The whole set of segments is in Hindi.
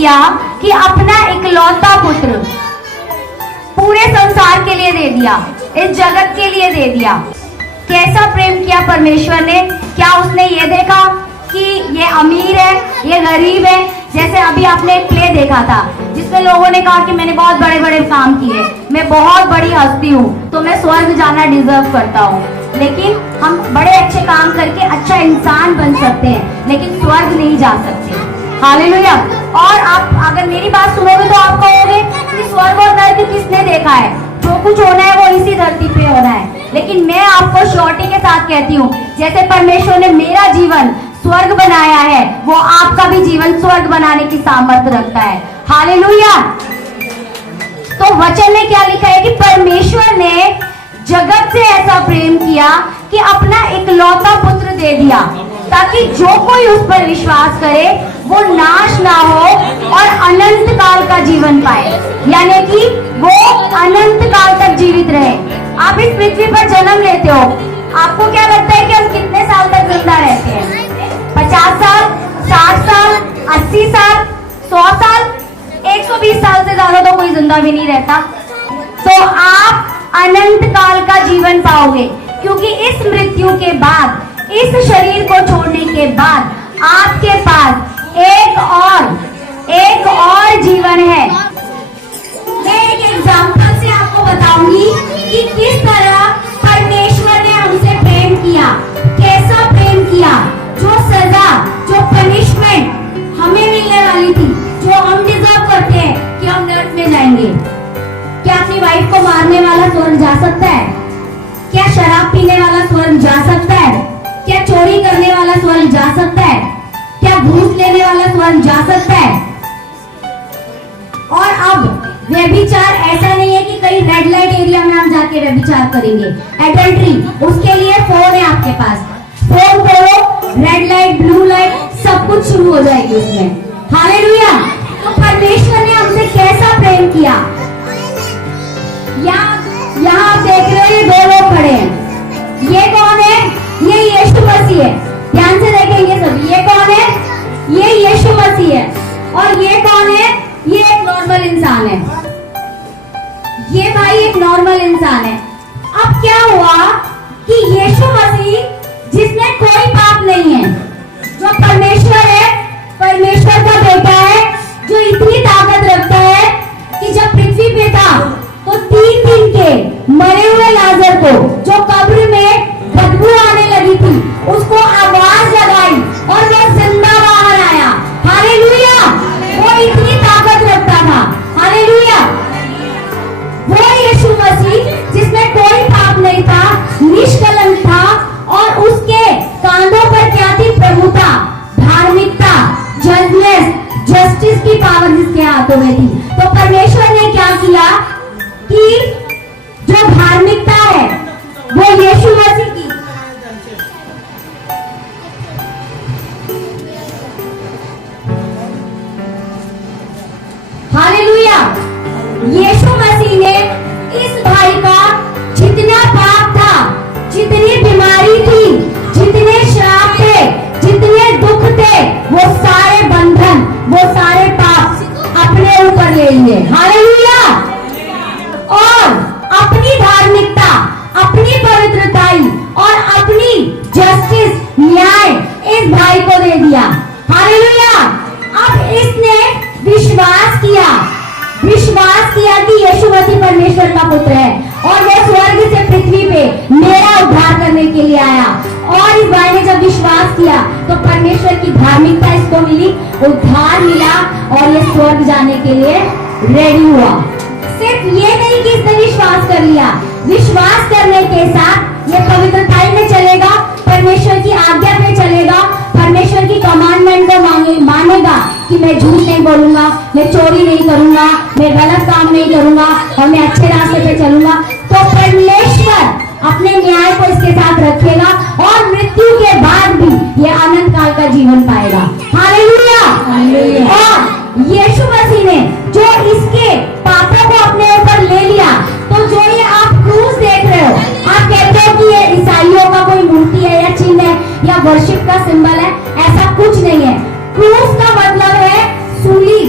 किया कि अपना इकलौता पुत्र पूरे संसार के लिए दे दिया, इस जगत के लिए दे दिया। कैसा प्रेम किया परमेश्वर ने। क्या उसने ये देखा कि ये अमीर है, ये गरीब है। जैसे अभी आपने एक प्ले देखा था जिसमें लोगों ने कहा कि मैंने बहुत बड़े बड़े काम किए, मैं बहुत बड़ी हस्ती हूँ, तो मैं स्वर्ग जाना डिजर्व करता हूँ। लेकिन हम बड़े अच्छे काम करके अच्छा इंसान बन सकते हैं, लेकिन स्वर्ग नहीं जा सकते। हालेलुया। और आप अगर मेरी बात सुनोगे तो आप कहोगे कि स्वर्ग और नर्क किसने देखा है, जो कुछ होना है वो इसी धरती पे होना है। लेकिन मैं आपको श्योरिटी के साथ कहती हूँ, जैसे परमेश्वर ने मेरा जीवन स्वर्ग बनाया है, वो आपका भी जीवन स्वर्ग बनाने की सामर्थ्य रखता है। हालेलुया। तो वचन में क्या लिखा है कि परमेश्वर ने जगत से ऐसा प्रेम किया कि अपना इकलौता पुत्र दे दिया, ताकि जो कोई उस पर विश्वास करे वो नाश ना हो और अनंत काल का जीवन पाए, यानी कि वो अनंत काल तक जीवित रहे। आप इस पृथ्वी पर जन्म लेते हो, आपको क्या लगता है कि हम कितने साल तक जिंदा रहते हैं? 50 साल, 60 साल, 80 साल, 100 साल, 120 साल से ज्यादा तो कोई जिंदा भी नहीं रहता। तो आप अनंत काल का जीवन पाओगे, क्योंकि इस मृत्यु के बाद, इस शरीर को छोड़ने के बाद आपके पास एक और जीवन है। मैं एक एग्जांपल से आपको बताऊंगी कि किस तरह परमेश्वर ने हमसे प्रेम किया, कैसा प्रेम किया। जो सजा, जो पनिशमेंट हमें मिलने वाली थी, जो हम डिजर्व करते हैं कि हम नर्क में जाएंगे। क्या अपनी वाइफ को मारने वाला स्वर्ग जा सकता है? क्या शराब पीने वाला स्वर्ग जा सकता है? क्या चोरी करने वाला स्वर्ग जा सकता है? क्या घूस लेने वाला स्वर्ग जा सकता है? और अब व्यभिचार ऐसा नहीं है कि कहीं रेड लाइट एरिया में हम जाके व्यभिचार करेंगे। एडल्ट्री, उसके लिए फोन है आपके पास, फोन खोलो, रेड लाइट, ब्लू लाइट, सब कुछ शुरू हो जाएगी उसमें। हालेलुया। तो परमेश्वर ने हमसे कैसा प्रेम किया। यहाँ आप देख रहे हो ये दो लोग खड़े हैं, ये कौन है? ये यीशु मसीह है। ध्यान से देखेंगे सब, ये कौन है? ये यीशु मसीह है। और ये कौन है? ये एक नॉर्मल इंसान है। ये भाई एक नॉर्मल इंसान है। अब क्या हुआ कि यीशु मसीह, जिसमें कोई पाप नहीं है, जो परमेश्वर है, परमेश्वर का बेटा है, जो इतनी ताकत रखता है कि जब पृथ्वी पे था तो 3 दिन के मरे हुए लाजर को, जो कब्र में बदबू आने लगी थी, उसको आवाज लगाई और वो जिंदा बाहर आया। हालेलुया। वो इतनी ताकत रखता था। हालेलुया। वो यीशु मसीह जिसमें कोई पाप नहीं था, निष्कलंक था, और उसके कांधों पर क्या थी? प्रभुता, धार्मिकता, जजनेस, जस्टिस की पावर जिसके हाथों में थी। तो परमेश्वर ने क्या किया कि जो धार्मिकता है वो यीशु मसीह की, हालेलुया, यीशु मसीह ने इस भाई का जितना पाप था, जितनी बीमारी थी, जितने श्राप थे, जितने दुख थे, वो सारे बंधन, वो सारे पाप अपने ऊपर ले लिए। हालेलुया। और अपनी धार्मिकता, अपनी पवित्रताई और अपनी जस्टिस, न्याय इस भाई को दे दिया। हालेलुया। अब इसने विश्वास किया कि यीशु मसीह परमेश्वर का पुत्र है और वो स्वर्ग से पृथ्वी पे मेरा उद्धार करने के लिए आया। और इस भाई ने जब विश्वास किया तो परमेश्वर की धार्मिकता इसको मिली, उद्धार मिला और ये स्वर्ग जाने के लिए रेडी हुआ। सिर्फ ये नहीं कि इसने विश्वास कर लिया, विश्वास करने के साथ ये पवित्रताई में चलेगा, परमेश्वर की आज्ञा पे चलेगा, परमेश्वर की कमांडमेंट को मानेगा कि मैं झूठ नहीं बोलूंगा, मैं चोरी नहीं करूंगा, मैं गलत काम नहीं करूंगा और मैं अच्छे रास्ते पे चलूंगा। तो परमेश्वर अपने न्याय को इसके साथ रखेगा और मृत्यु के बाद भी ये अनंत काल का जीवन पाएगा। हालेलुया। और यीशु मसीह ने जो इसके पापों को अपने ऊपर ले लिया, तो जो ये आप क्रूस देख रहे हो, आप कहते हो कि ये ईसाइयों का कोई मूर्ति है या चिन्ह है या वर्शिप का सिंबल है, ऐसा कुछ नहीं है। क्रूस का मतलब है सूली,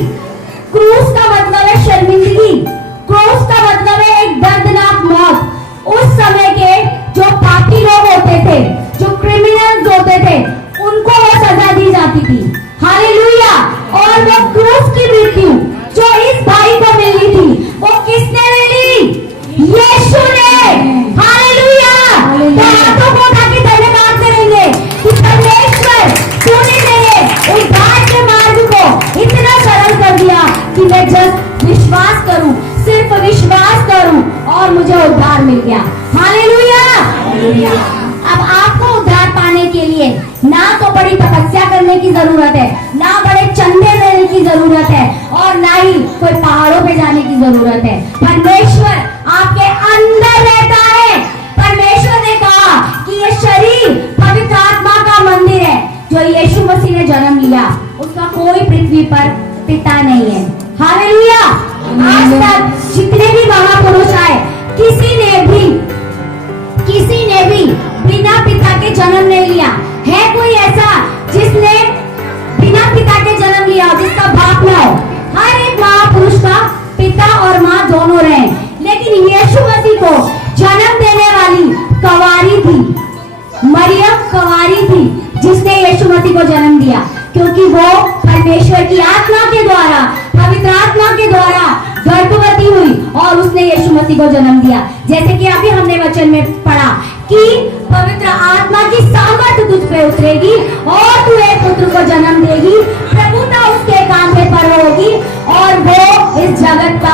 क्रूस का मतलब है शर्मिंदगी, क्रूस का मतलब है एक दर्दनाक मौत। उस समय के जो पापी लोग होते थे, जो क्रिमिनल्स होते थे, उनको वो सजा दी जाती थी। हालेलुया। और वो क्रूस की मृत्यु जो इस भाई को मिलनी थी, वो किसने मिली? यीशु ने। हालेलुया। तो हाथों को उठा के धन्यवाद करेंगे कि परमेश्वर तूने मेरे उद्धार के मार्ग को इतना सरल कर दिया कि मैं जस्ट विश्वास करूं, सिर्फ विश्वास करूं और मुझे उद्धार मिल गया। हालेलुया। अब आपको उद्धार पाने के लिए ना तो बड़ी तपस्या करने की जरूरत है, ना बड़े चंदे देने की जरूरत है, और ना ही कोई पहाड़ों पे जाने की जरूरत है। परमेश्वर आपके अंदर रहता है। परमेश्वर ने कहा कि ये शरीर पवित्र आत्मा का मंदिर है। जो यीशु मसीह ने जन्म लिया, उसका कोई पृथ्वी पर पिता नहीं है। हालेलुया। आज तक जितने भी महापुरुष आए, किसी ने भी बिना पिता के जन्म नहीं लिया। है कोई ऐसा जिसने बिना पिता के जन्म लिया, जिसका बाप ना हो? हर एक महापुरुष का पिता और माँ दोनों रहे, लेकिन यीशु मसीह को जन्म देने वाली कवारी थी, मरियम कवारी थी, जिसने यीशु मसीह को जन्म दिया, क्योंकि वो परमेश्वर की आत्मा के द्वारा, पवित्र आत्मा के द्वारा गर्भवती हुई और उसने यीशु मसीह को जन्म दिया। जैसे कि अभी हमने वचन में पढ़ा कि पवित्र आत्मा की सामर्थ तुझ पे उतरेगी और तू एक पुत्र को जन्म देगी, प्रभुता उसके कांधे पर होगी और वो इस जगत का